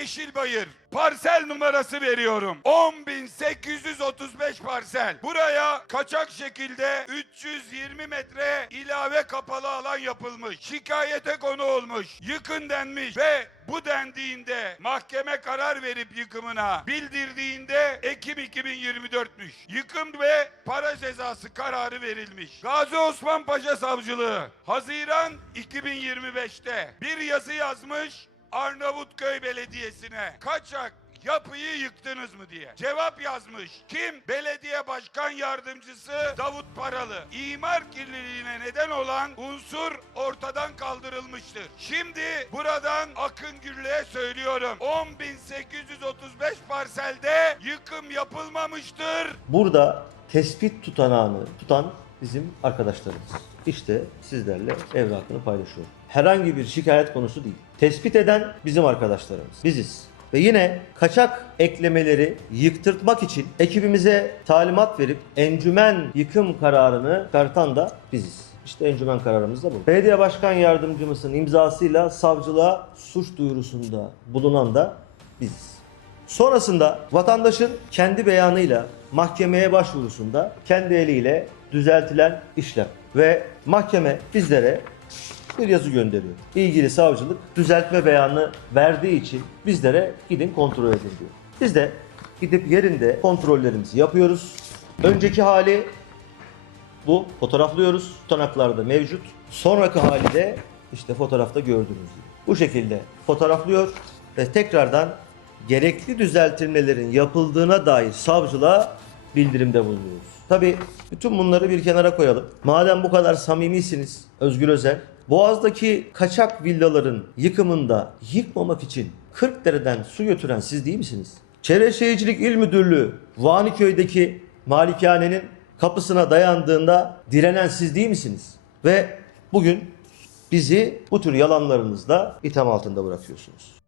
Yeşilbayır parsel numarası veriyorum. 10.835 parsel. Buraya kaçak şekilde 320 metre ilave kapalı alan yapılmış. Şikayete konu olmuş. Yıkın denmiş ve bu dendiğinde mahkeme karar verip yıkımına bildirdiğinde Ekim 2024'müş. Yıkım ve para cezası kararı verilmiş. Gazi Osman Paşa Savcılığı Haziran 2025'te bir yazı yazmış Arnavutköy Belediyesi'ne kaçak yapıyı yıktınız mı diye. Cevap yazmış. Kim? Belediye Başkan Yardımcısı Davut Paralı. İmar kirliliğine neden olan unsur ortadan kaldırılmıştır. Şimdi buradan Akın Gürlü'ye söylüyorum. 10.835 parselde yıkım yapılmamıştır. Burada tespit tutanağını tutan bizim arkadaşlarımız. İşte sizlerle evrakını paylaşıyorum. Herhangi bir şikayet konusu değil. Tespit eden bizim arkadaşlarımız. Biziz. Ve yine kaçak eklemeleri yıktırtmak için ekibimize talimat verip encümen yıkım kararını çıkartan da biziz. İşte encümen kararımız da bu. Belediye Başkan Yardımcımızın imzasıyla savcılığa suç duyurusunda bulunan da biziz. Sonrasında vatandaşın kendi beyanıyla mahkemeye başvurusunda kendi eliyle düzeltilen işlem ve mahkeme bizlere bir yazı gönderiyor. İlgili savcılık düzeltme beyanı verdiği için bizlere gidin kontrol edin diyor. Biz de gidip yerinde kontrollerimizi yapıyoruz. Önceki hali bu. Fotoğraflıyoruz. Tutanaklarda mevcut. Sonraki hali de işte fotoğrafta gördüğünüz gibi. Bu şekilde fotoğraflıyor ve tekrardan gerekli düzeltilmelerin yapıldığına dair savcılığa bildirimde bulunuyoruz. Tabi bütün bunları bir kenara koyalım. Madem bu kadar samimisiniz Özgür Özel, Boğaz'daki kaçak villaların yıkımında yıkmamak için 40 dereden su götüren siz değil misiniz? Çevre Şehircilik İl Müdürlüğü Vaniköy'deki malikanenin kapısına dayandığında direnen siz değil misiniz? Ve bugün bizi bu tür yalanlarınızla itham altında bırakıyorsunuz.